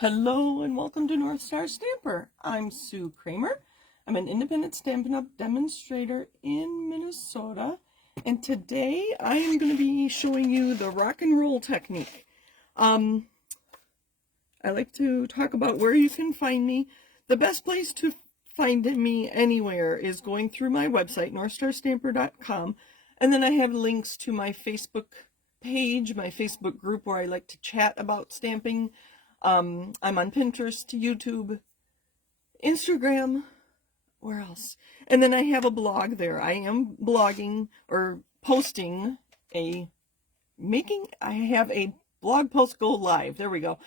Hello and welcome to North Star Stamper. I'm Sue Kramer. I'm an independent Stampin' Up! Demonstrator in Minnesota, and today I am going to be showing you the rock and roll technique. I like to talk about where you can find me. The best place to find me anywhere is going through my website, northstarstamper.com, and then I have links to my Facebook page, my Facebook group where I like to chat about stamping. I'm on Pinterest, YouTube, Instagram, where else? And then I have a blog there. I am blogging or posting I have a blog post go live. There we go.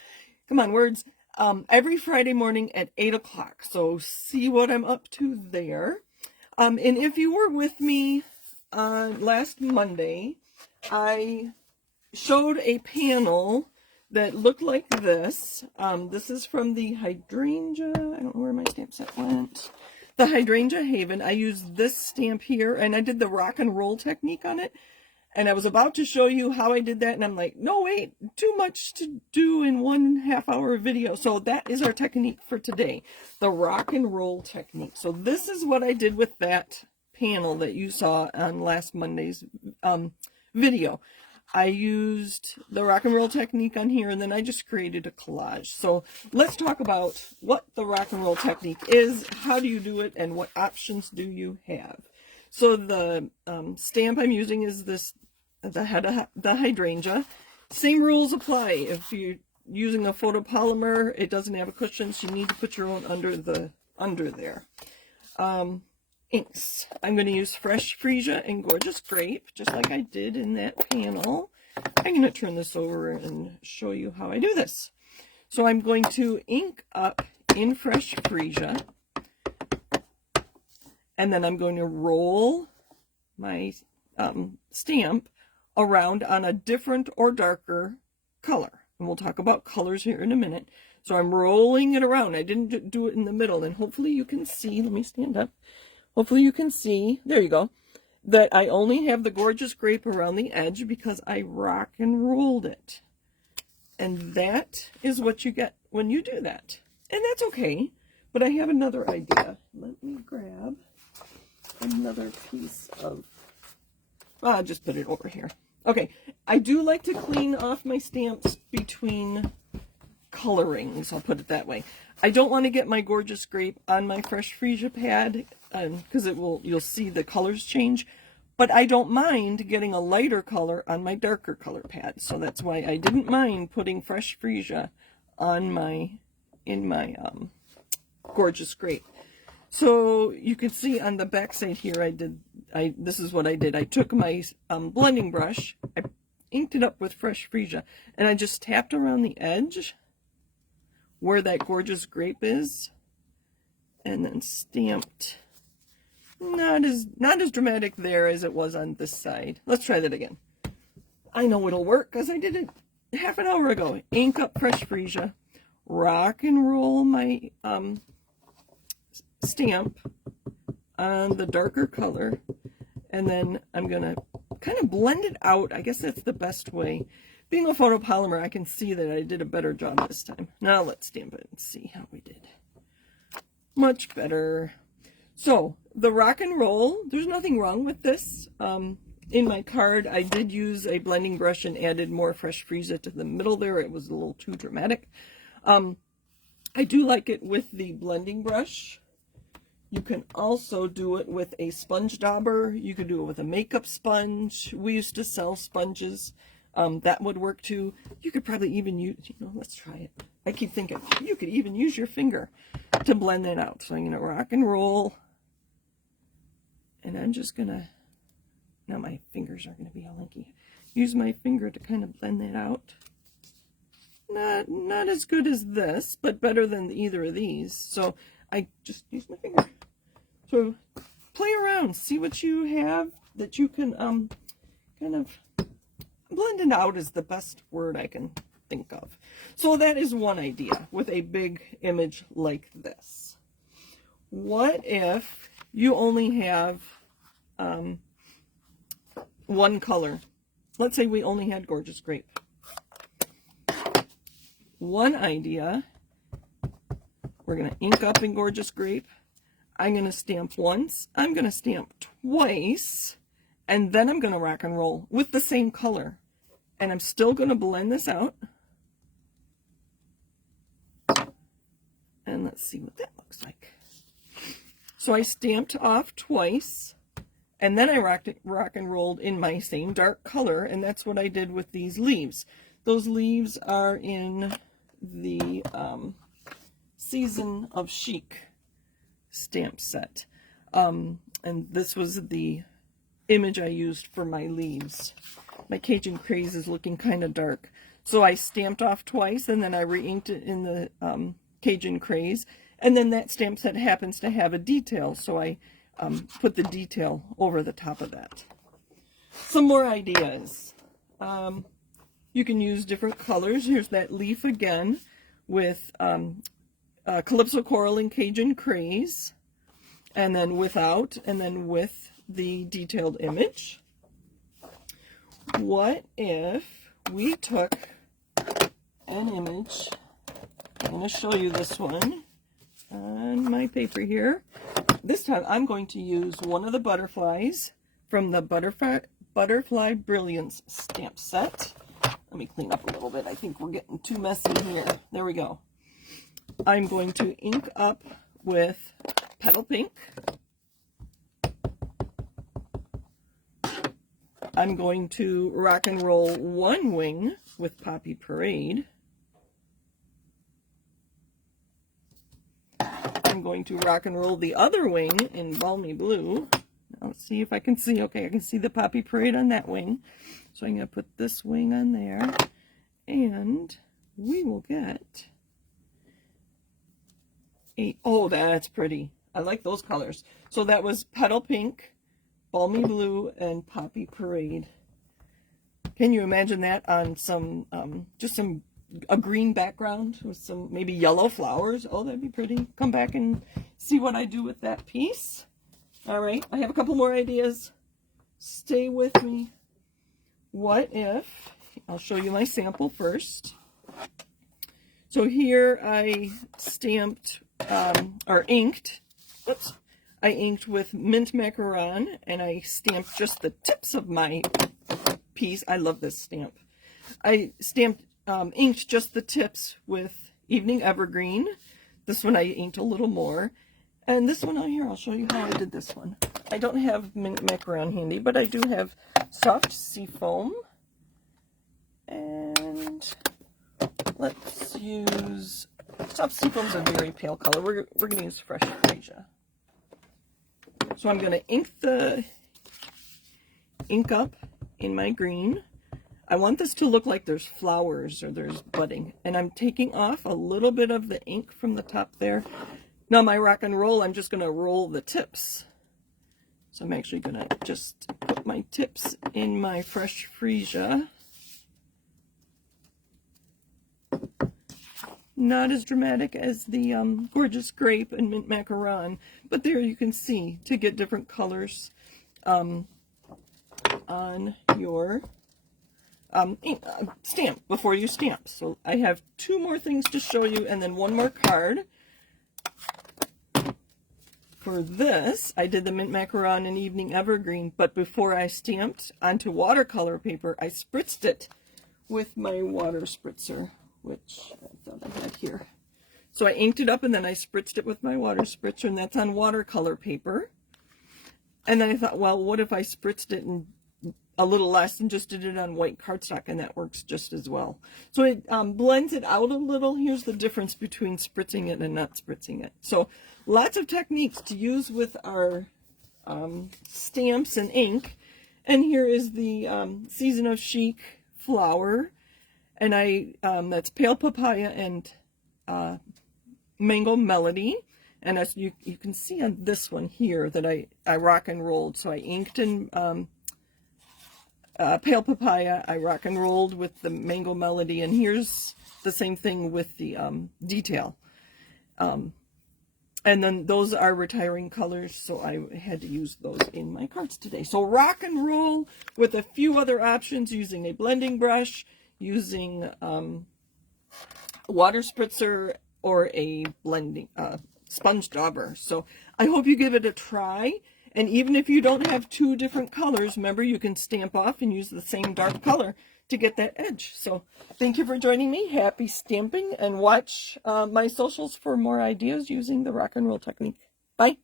Come on, words. Every Friday morning at 8 o'clock. So see what I'm up to there. And if you were with me last Monday, I showed a panel that looked like this. This is from the Hydrangea. I don't know where my stamp set went. The Hydrangea Haven. I used this stamp here, and I did the rock and roll technique on it. And I was about to show you how I did that, and I'm like, no, wait, too much to do in 1.5 hour video. So that is our technique for today, the rock and roll technique. So this is what I did with that panel that you saw on last Monday's video. I used the rock and roll technique on here, and then I just created a collage. So let's talk about what the rock and roll technique is, how do you do it, and what options do you have. So the stamp I'm using is the head of the Hydrangea. Same rules apply. If you're using a photopolymer, it doesn't have a cushion, so you need to put your own under there. Inks. I'm going to use Fresh Freesia and Gorgeous Grape, just like I did in that panel. I'm going to turn this over and show you how I do this. So I'm going to ink up in Fresh Freesia, and then I'm going to roll my stamp around on a different or darker color. And we'll talk about colors here in a minute. So I'm rolling it around. I didn't do it in the middle, and hopefully you can see. Let me stand up. Hopefully you can see, there you go, that I only have the Gorgeous Grape around the edge because I rock and rolled it. And that is what you get when you do that. And that's okay, but I have another idea. Let me grab another piece of, I'll just put it over here. Okay, I do like to clean off my stamps between colorings, I'll put it that way. I don't want to get my Gorgeous Grape on my Fresh Freesia pad because you'll see the colors change, but I don't mind getting a lighter color on my darker color pad. So that's why I didn't mind putting Fresh Freesia on in my Gorgeous Grape. So you can see on the back side here, this is what I did. I took my blending brush, I inked it up with Fresh Freesia, and I just tapped around the edge where that Gorgeous Grape is, and then stamped. Not as dramatic there as it was on this side. Let's try that again. I know it'll work because I did it half an hour ago. Ink up Fresh Freesia, rock and roll my stamp on the darker color, and then I'm gonna kind of blend it out. I guess that's the best way. Being a photopolymer, I can see that I did a better job this time. Now let's stamp it and see how we did. Much better. So the rock and roll, there's nothing wrong with this. In my card, I did use a blending brush and added more Fresh Freesia to the middle there. It was a little too dramatic. I do like it with the blending brush. You can also do it with a sponge dauber. You could do it with a makeup sponge. We used to sell sponges. That would work too. You could probably even use, let's try it. I keep thinking, you could even use your finger to blend that out. So I'm going to rock and roll. And I'm just going to, now my fingers are going to be all inky. Use my finger to kind of blend that out. Not as good as this, but better than either of these. So I just use my finger. So play around, see what you have that you can kind of blend it out is the best word I can think of. So that is one idea with a big image like this. What if you only have one color? Let's say we only had Gorgeous Grape. One idea We're going to ink up in Gorgeous Grape. I'm going to stamp once. I'm going to stamp twice. And then I'm going to rock and roll with the same color. And I'm still going to blend this out. And let's see what that looks like. So I stamped off twice. And then I rock and rolled in my same dark color. And that's what I did with these leaves. Those leaves are in the Season of Chic stamp set. And this was the image I used for my leaves. My Cajun Craze is looking kind of dark. So I stamped off twice, and then I re-inked it in the Cajun Craze. And then that stamp set happens to have a detail, so I put the detail over the top of that. Some more ideas. You can use different colors. Here's that leaf again with Calypso Coral and Cajun Craze, and then without, and then with the detailed image. What if we took an image? I'm going to show you this one on my paper here. This time I'm going to use one of the butterflies from the Butterfly Brilliance stamp set. Let me clean up a little bit. I think we're getting too messy here. There we go. I'm going to ink up with Petal Pink. I'm going to rock and roll one wing with Poppy Parade. I'm going to rock and roll the other wing in Balmy Blue. Now let's see if I can see. Okay, I can see the Poppy Parade on that wing. So I'm going to put this wing on there. And we will get a... Oh, that's pretty. I like those colors. So that was Petal Pink, Balmy Blue, and Poppy Parade. Can you imagine that on some, a green background with some maybe yellow flowers? Oh, that'd be pretty. Come back and see what I do with that piece. All right, I have a couple more ideas. Stay with me. What if, I'll show you my sample first. So here I stamped, or inked, oops, I inked with mint macaron, and I stamped just the tips of my piece. I love this stamp. I stamped, inked just the tips with Evening Evergreen. This one I inked a little more. And this one out here, I'll show you how I did this one. I don't have mint macaron handy, but I do have soft seafoam. And let's use, soft seafoam's a very pale color. We're going to use fresh freesia. So I'm going to ink up in my green. I want this to look like there's flowers or there's budding. And I'm taking off a little bit of the ink from the top there. Now my rock and roll, I'm just going to roll the tips. So I'm actually going to just put my tips in my fresh freesia. Not as dramatic as the Gorgeous Grape and Mint Macaron, but there you can see to get different colors on your stamp before you stamp. So I have two more things to show you and then one more card. For this, I did the Mint Macaron and Evening Evergreen, but before I stamped onto watercolor paper, I spritzed it with my water spritzer, which I thought I had here. So I inked it up and then I spritzed it with my water spritzer, and that's on watercolor paper. And then I thought, well, what if I spritzed it in a little less and just did it on white cardstock, and that works just as well. So it blends it out a little. Here's the difference between spritzing it and not spritzing it. So lots of techniques to use with our stamps and ink. And here is the Season of Chic flower. And that's Pale Papaya and Mango Melody. And as you can see on this one here that I rock and rolled. So I inked in Pale Papaya, I rock and rolled with the Mango Melody, and here's the same thing with the detail. And then those are retiring colors, so I had to use those in my cards today. So rock and roll with a few other options, using a blending brush, using water spritzer, or a blending sponge dauber. So I hope you give it a try. And even if you don't have two different colors, remember you can stamp off and use the same dark color to get that edge. So thank you for joining me. Happy stamping, and watch my socials for more ideas using the rock and roll technique. Bye.